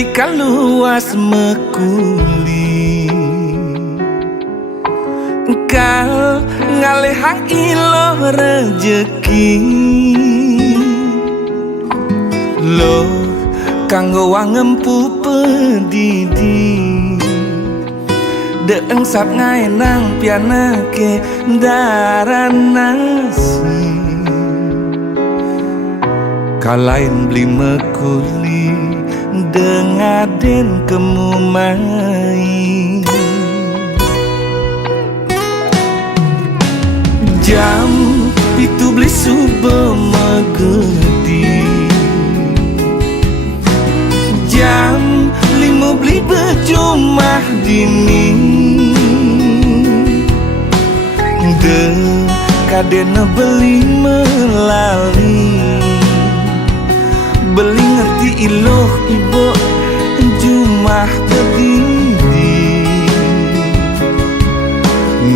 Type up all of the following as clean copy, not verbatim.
beli kaluas mekuli engkau ngalehang ilo rejeki lo kanggo wangempu pedidi deeng sap ngaenang pianake daran nasi kalain beli mekuli dengaden kemumai jam itu beli subuh megedi jam 5 beli berjumah dini de kadena beli melali beli ngerti iloh ibu jumah berdiri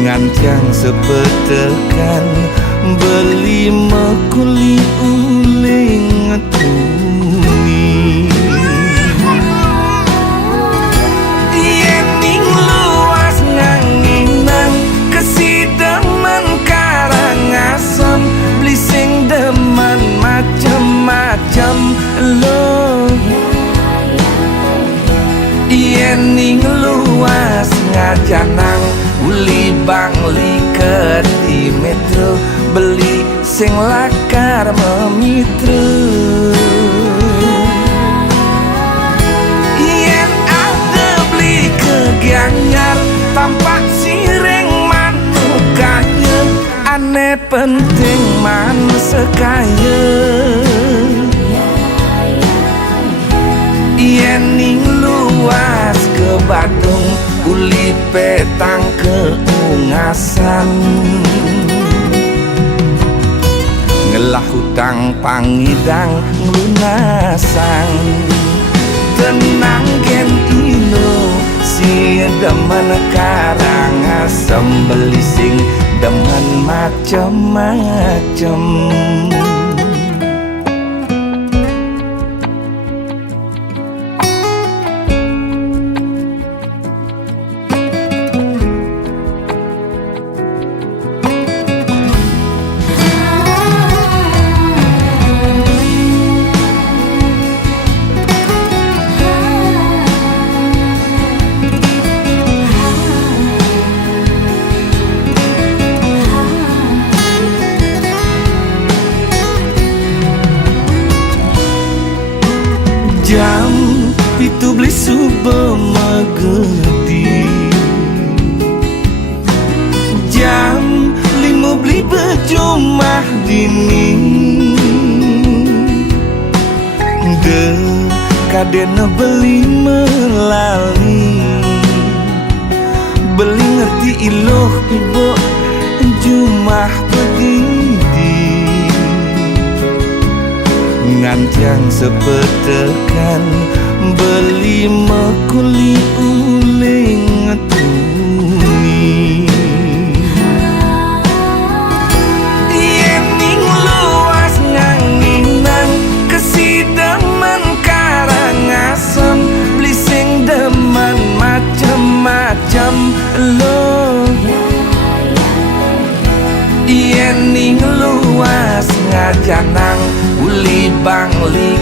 ngancang sepetekan beli mekuli uling tuni yening luas nganginang kesidemen karangasem beli sing demen macem-macem lo yening luas ngajanang uli bangli di metro beli sing lakar memitra yen ada beli kegianyar tampak sireng manukanya aneh penting man sekaya yening luas ke Badung uli petang keungasan ngelah hutang pangidang ngelunasang tenang gen ino si demen karangasem beli sing demen macem-macem jam itu beli subuh megedi jam 5 beli berjumah dini de kadena beli melali beli ngerti iloh ibu jumah pedidi ngancang sepetekan beli mekuli uling tuni yening luas nganginang kesidemen karangasem beli sing demen macem-macem lo yening luas ngajanang uli bangli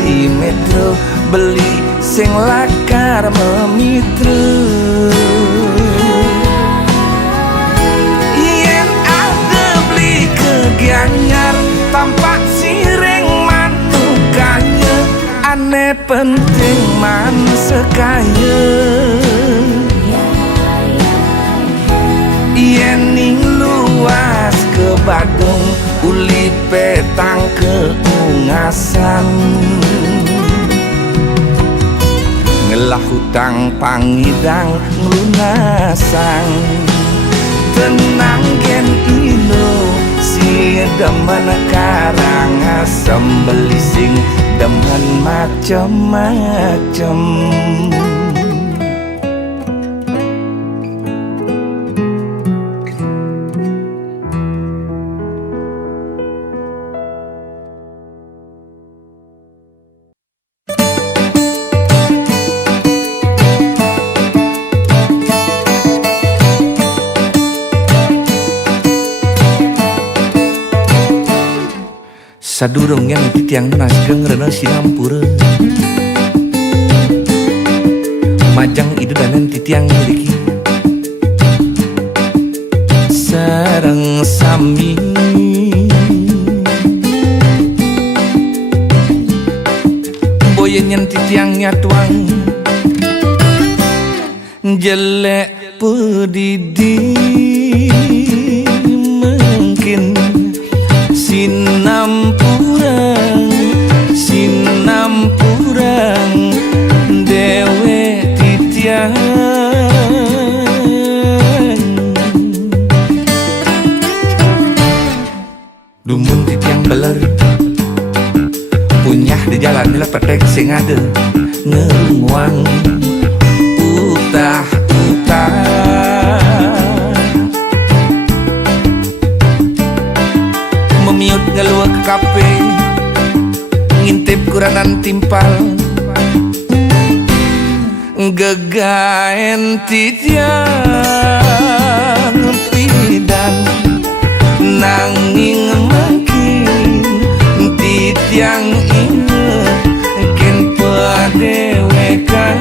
di metro beli sing lakar memitra yen ada beli kegianyar tampak sireng manukanya aneh penting man sekaya yening luas ke Badung uli petang keungasan ngelah hutang pangidang ngelunasang tenang gen ino si demen karangasem beli sing demen macem-macem Sadurung yang titiang nasgeng rena sinampura majang itu danan titiang miliki sareng sami boyenyen titiangnya tuang jelek pedidi mungkin sinampurang dewe titiang dumun titiang beler punyah di jalan nila petek sing ada ngeruang utah memiut ngeluak ke kafe ngintip kuranan timpal gegaen titiang pidan nanging makin titiang inget ken padewekan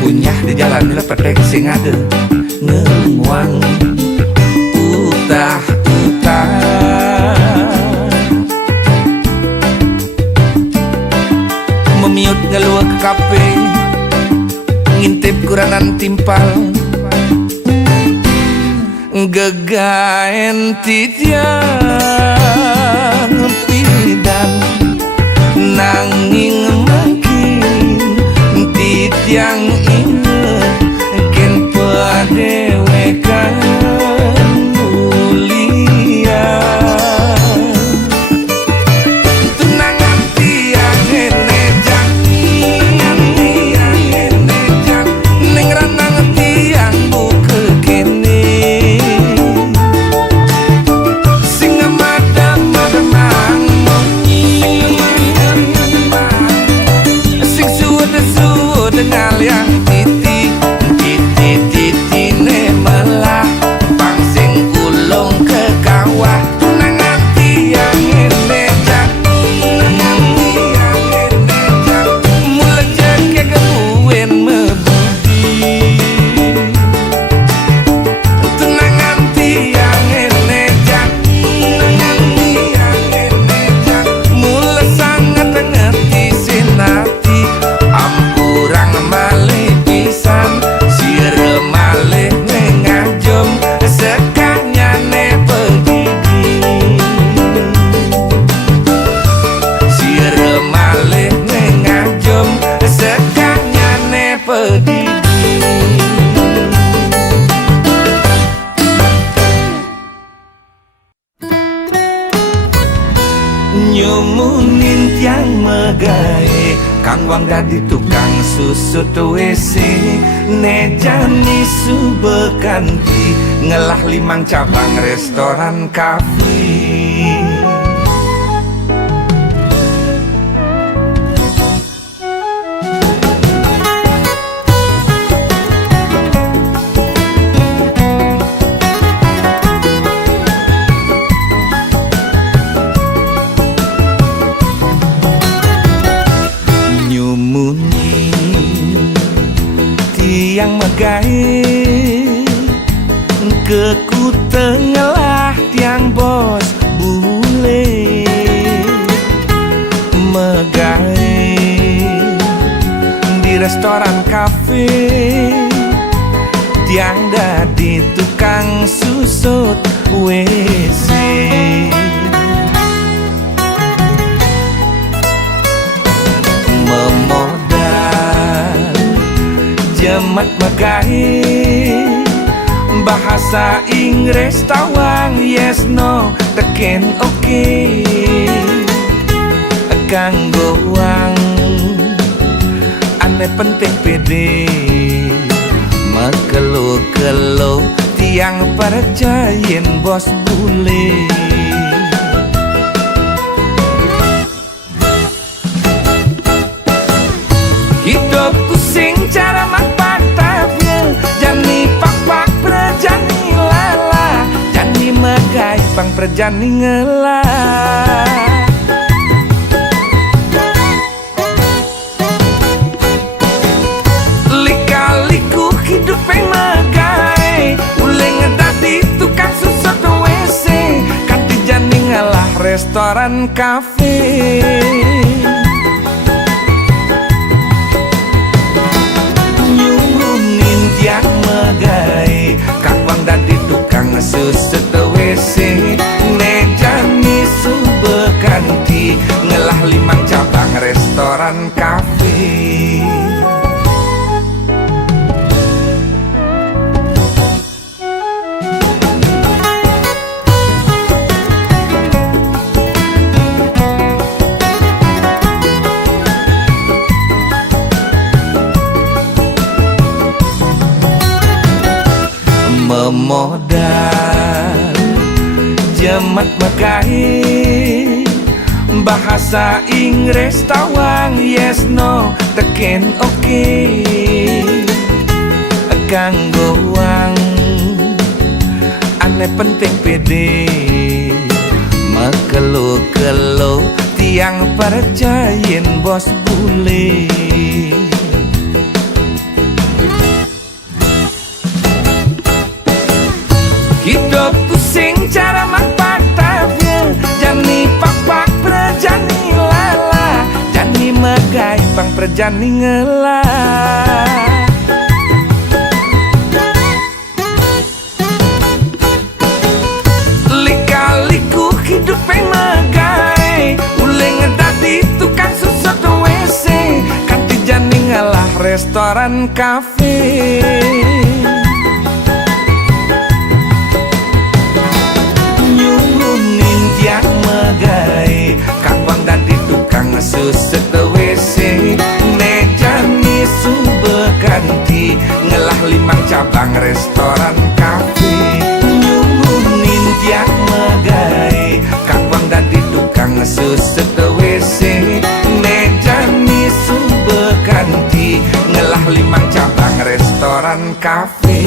punyah di jalan lepetek sing ada ngeruang utah memiut ngeluak ke kafe ngintip kuranan timpal gegaen titiang pidan nanging titiang inget ken padewekan mulia tunangan tiang enejang neng ranang tiang buke kene sing madam-madamang sing suwet dengan yang titi ne malah pangsing ulung ke kawah tunangan tiang enejang mulai jake keuen mebudi tunangan tiang enejang mulai sangat ngerti sinati ampurang malih pisan sire malih ngajum sekanyane pedidi sire malih ngajum sekanyane pedidi nyumunin tiang megae kang wang dadi tukang susu susut WC nejani subekanti ngelah 5 cabang restoran kafe. Yang megai keku tengah tiang bos bule megai di restoran kafe tiang dadi tukang susut WC. Jemat megai bahasa Inggris tawang yes no teken oke kanggo wang ane penting pede mekelo-kelo tiang percayain bos bule. Hidupku sing cara makpatapnya jani pak perjani lala jani megai pang perjani ngela. Lika-liku hidup yang megai uleng ngedadi tukang susut WC kanti jani ngelah restoran kafe. Yang megai kakwang dadi tukang susut WC nejani subekanti ngelah 5 cabang restoran kafe. Memodal jemat megai bahasa Inggris tawang yes no teken oke kanggo wang ane penting pede mekelo-kelo tiang percayain bos bule. Hidupku sing cara makpatapnya jani pak perjani lala jani megai pang perjani ngela. Lika-liku hidup yang megai uleng ngedadi tukang susut WC kanti jani ngalah restoran kafe. Yang megai kakwang dadi tukang susut WC nejani subekanti ngelah 5 cabang restoran kafe. Nyumunin yang megai kakwang dadi tukang susut WC nejani subekanti ngelah 5 cabang restoran kafe.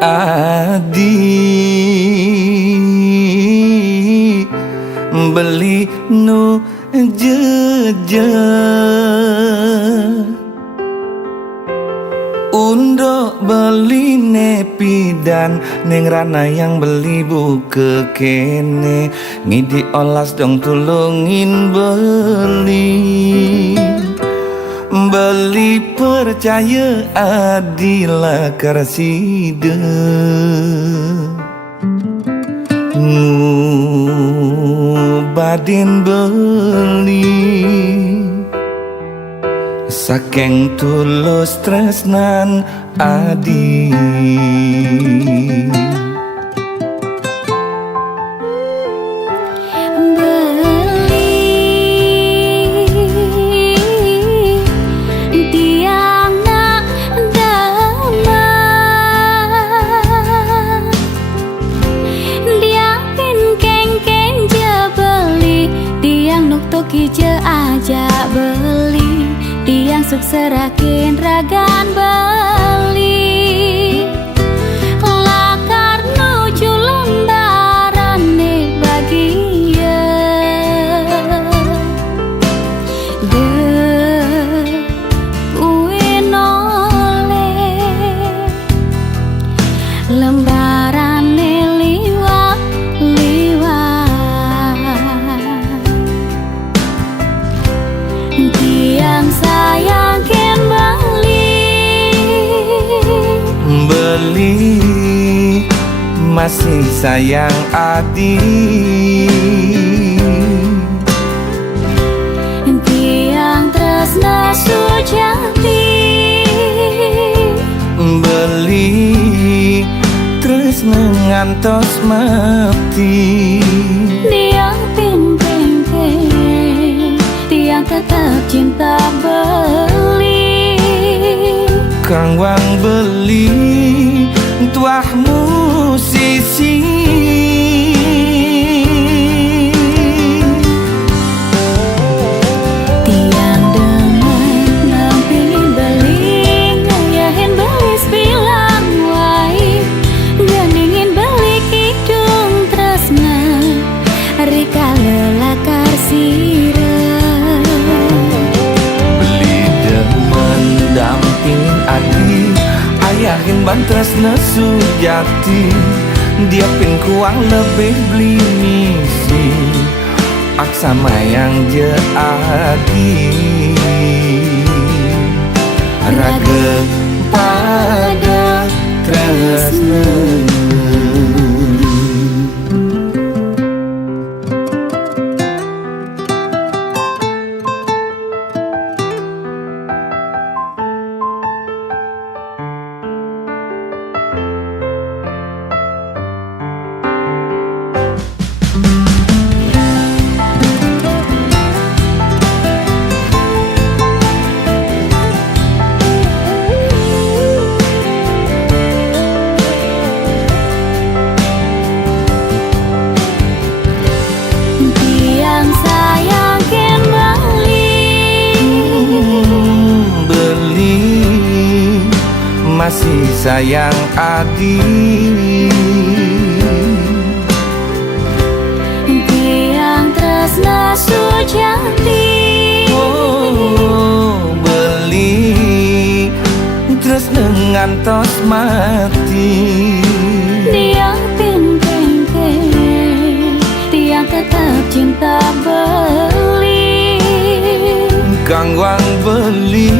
Adi beli nu jeje beli nepidan neng rana yang beli buke kene ngidi olas dong tulungin beli percaya adila karside badin beli saking tulus tresnan adi Kije aja beli tiang suk serakin ragan beli lakar nuju lembaran bagia de kuin oleh lembaran liwat tiang sayang ken beli masih sayang adi tiang tresna sujati beli tresna ngantos mati tiang pimpin tiang tetap cinta beli kang wang beli tuah musisi tiang demen nampingin beli ngayahin beli sebilang wai gandingin beli kidung tresna rika lelakar sirah beli demen dampingin adi ayahin bantres nesu jati dia pin kuang lebih beli misi aksama yang jadi raga pada tresna. Masih sayang adi tiang tresna sujati beli tresna ngantos mati tiang pimpin tiang tetap cinta beli kang wang beli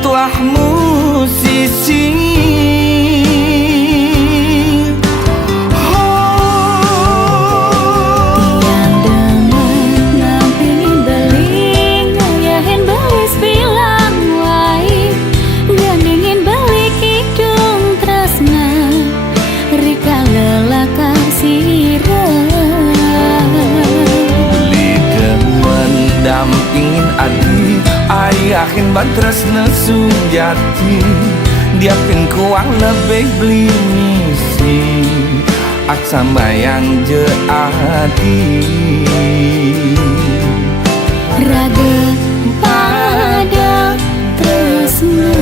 tuah musisi tiang demen nampingin beli ngayahin beli sebilang wai gandingin beli kidung tresna rika lelakar sirah beli demen dampingin adi ayahin bantres nesu jati dia pin kuang lebih beli misi aksama yang jadi raga pada tresna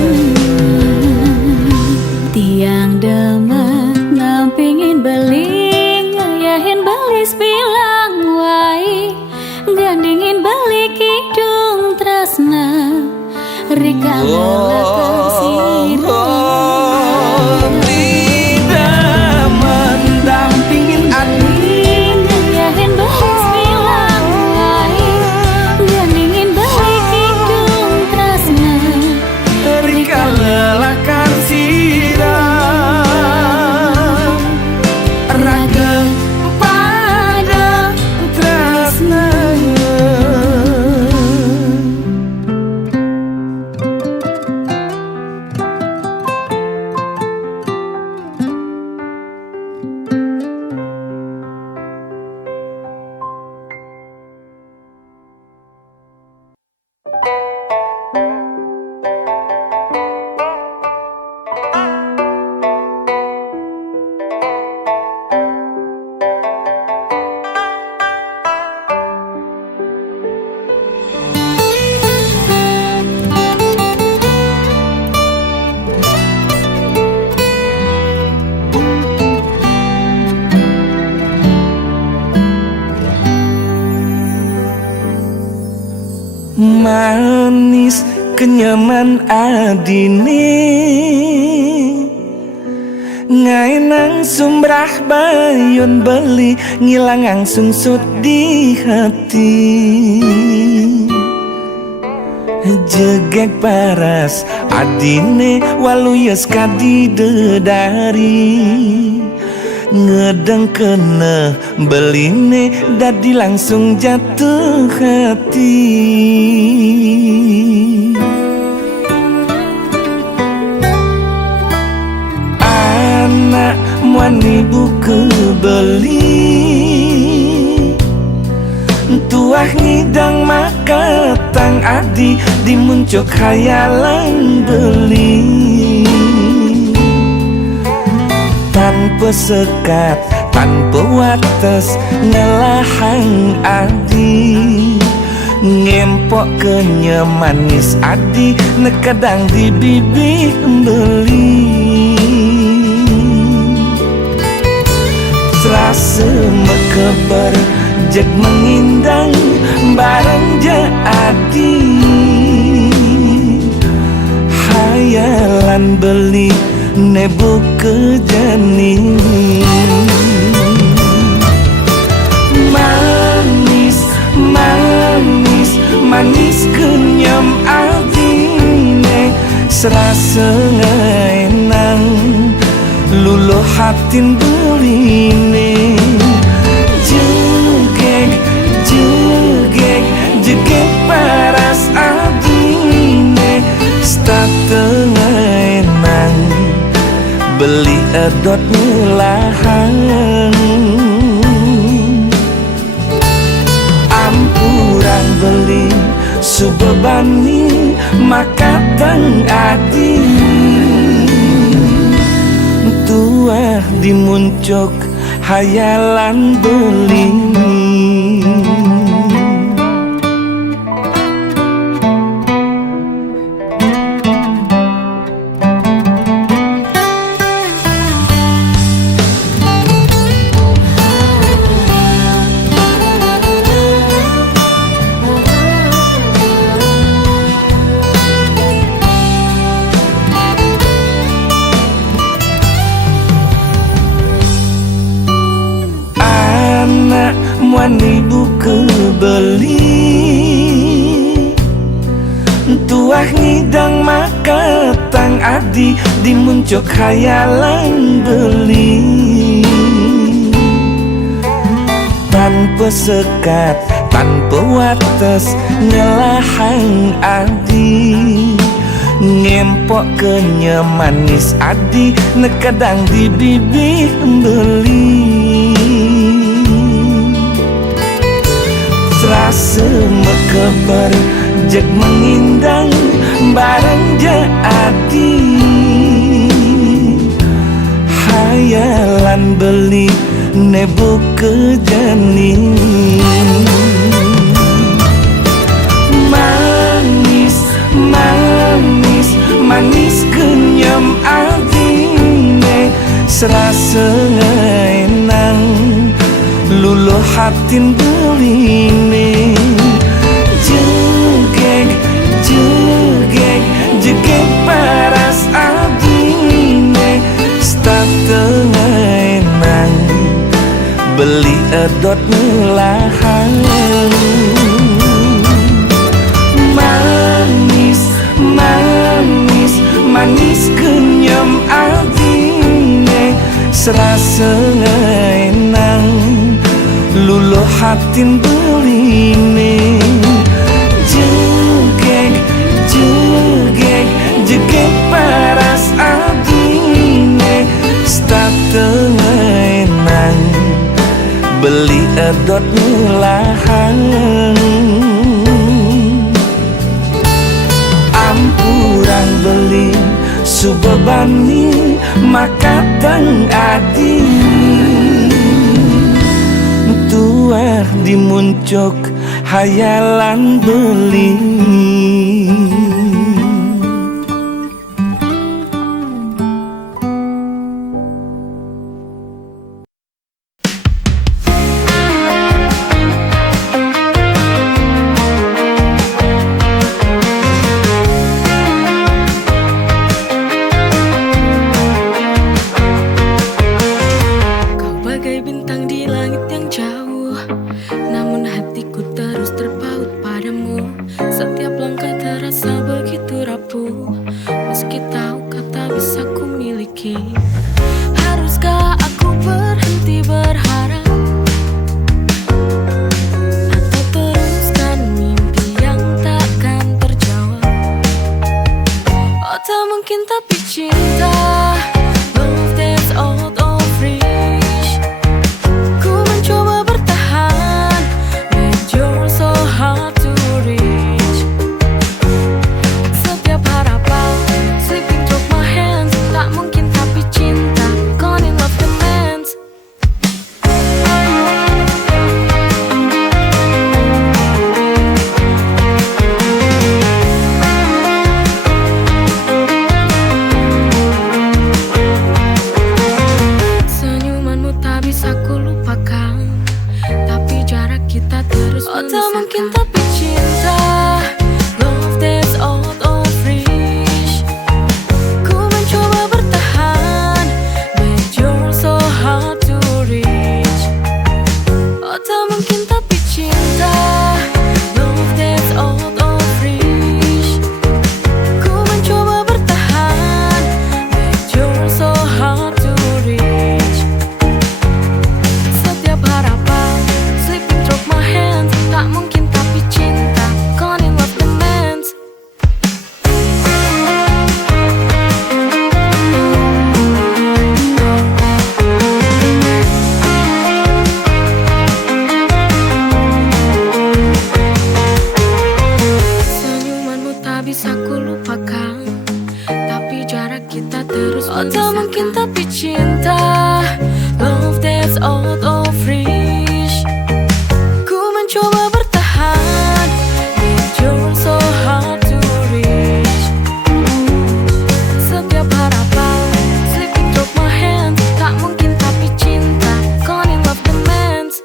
tiang demen nampingin beli ngayahin beli sebilang wai gandingin beli kidung tresna rika lelakar sirah adine ngainang sumbrah bayon beli ngilang angsung sut di hati jegek paras adine walu yes kadi dedari ngedeng kena beline dadi langsung jatuh hati anak muani buku beli tuah ngidang maka tang adi dimuncuk khayalan beli tanpa sekat, tanpa wates ngelahang adi ngempok kenya manis adi nekadang di bibih beli serasa mekeber jek mengindang bareng je adi hayalan beli nebu kejani manis manis manis kenyam adine serasa ngenang luluh hatin beline jegek jegek jegek paras adine start tengenang beli edot ngelahang ampurang beli subebani maka tang adi tuah dimuncuk hayalan beli muani buku beli tuah ngidang maka tang adi dimuncuk khayalan beli tanpa sekat tanpa wates ngelahang adi ngempok kenya manis adi nekadang di bibih beli serasa mekeber jek mengindang bareng je adi hayalan beli nebu kejani manis manis manis kenyam adine serasa ngenang luluh hatin beline jegek jegek jegek paras adine start tengenang beli edot ngelahang manis manis manis kenyam adine serasa ngenang luluh hatin beline jegek jegek jegek paras adine start tengenang beli edot ngelahang ampurang beli subebani maka tang adi tuah dimuncuk hayalan beli tertipu, meski tahu kata bisa ku miliki. Haruskah aku berhenti berharap, atau teruskan mimpi yang takkan terjawab? Oh tak mungkin tapi cinta, love that's out of reach. Ku mencoba bertahan, but you're so hard to reach. Setiap harapan slipping through my hands, tak mungkin tapi cinta, gone in love demands. Senyumanmu tak bisa ku lupakan, tapi jarak kita terus memisahkan. Oh tak mungkin tapi cinta, love that's out of reach. Ku mencoba bertahan, but you're so hard to reach. Oh tak mungkin tapi cinta, love that's out of reach. Ku mencoba bertahan, but you're so hard to reach. Setiap harapan slipping through my hands, tak mungkin tapi cinta, gone in love demands. Senyumanmu tak bisa ku lupakan, tapi jarak kita terus memisahkan. Oh tak mungkin tapi cinta, love that's out of reach. Ku mencoba bertahan, but you're so hard to reach. Setiap harapan slipping through my hands, tak mungkin tapi cinta, gone in love demands.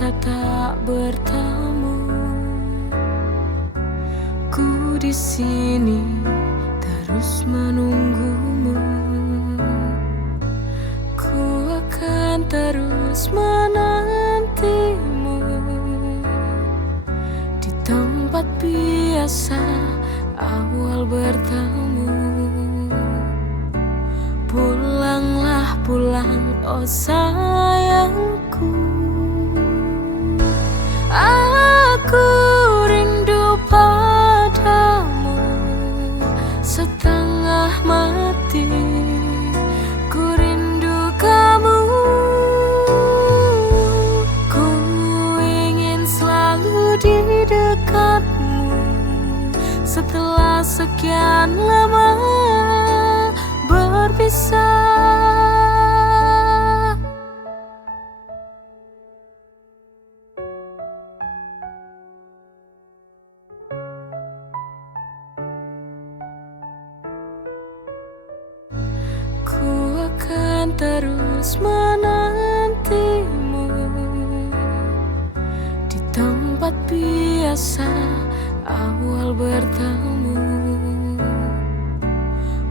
kita tak bertemu. Ku di sini terus menunggumu. Ku akan terus menantimu di tempat biasa awal bertemu. Pulanglah pulang, oh sayangku. Aku rindu padamu setengah mati. Ku rindu kamu. Ku ingin selalu di dekatmu setelah sekian lama berpisah. Ku akan terus menantimu di tempat biasa awal bertemu.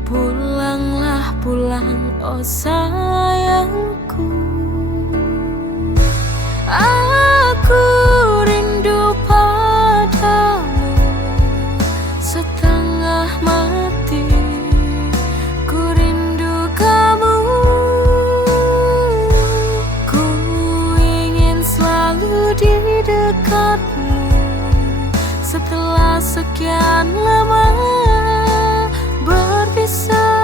Pulanglah pulang, oh sayangku. Aku rindu padamu setengah mati. Ku rindu kamu. Ku ingin selalu di dekatmu setelah sekian lama berpisah.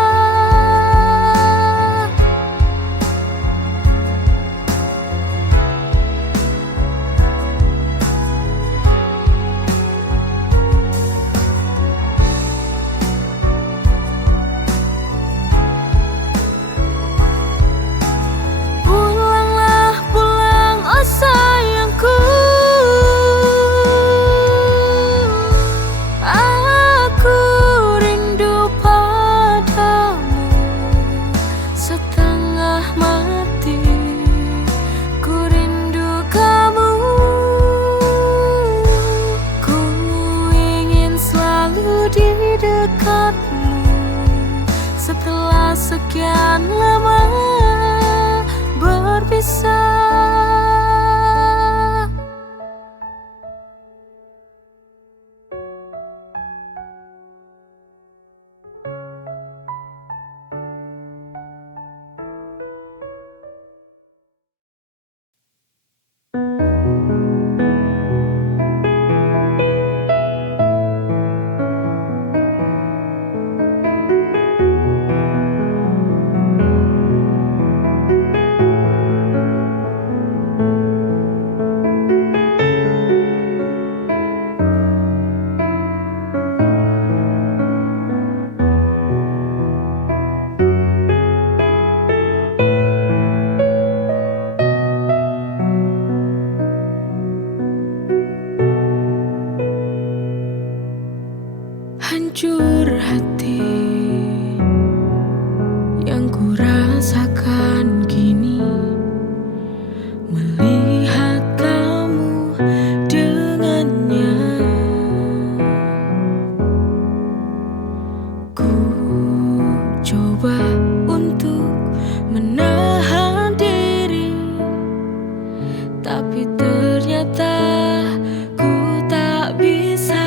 Pulanglah pulang, oh sayangku. Aku rindu padamu setengah mati. Ku rindu kamu. Ku ingin selalu di dekatmu setelah sekian lama berpisah. Hancur hati yang ku rasakan kini melihat kamu dengannya. Ku coba untuk menahan diri, tapi ternyata ku tak bisa.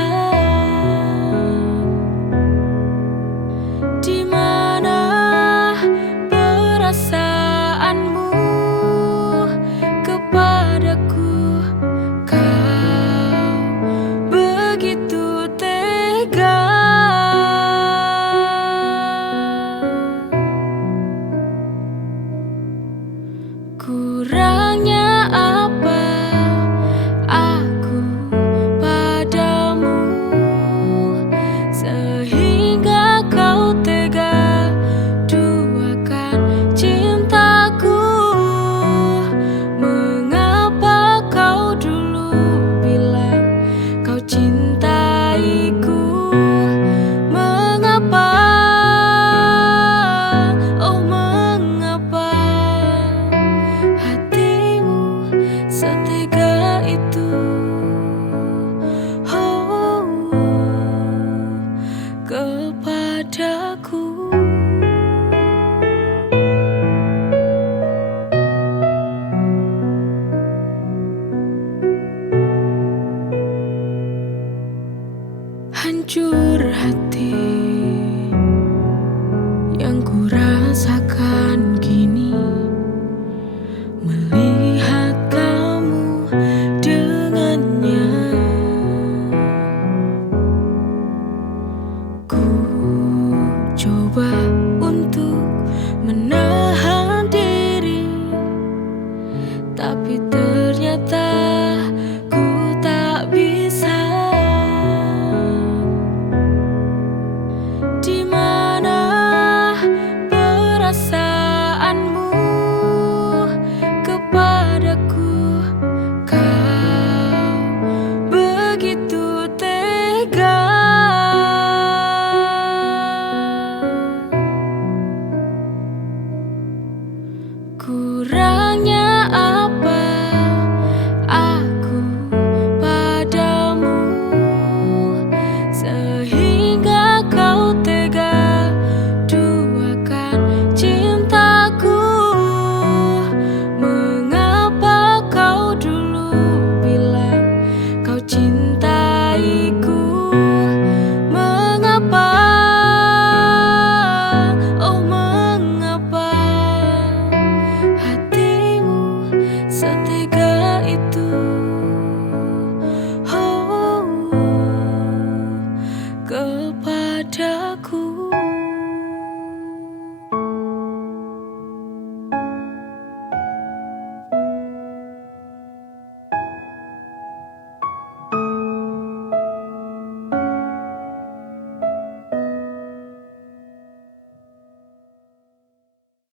hancur hati.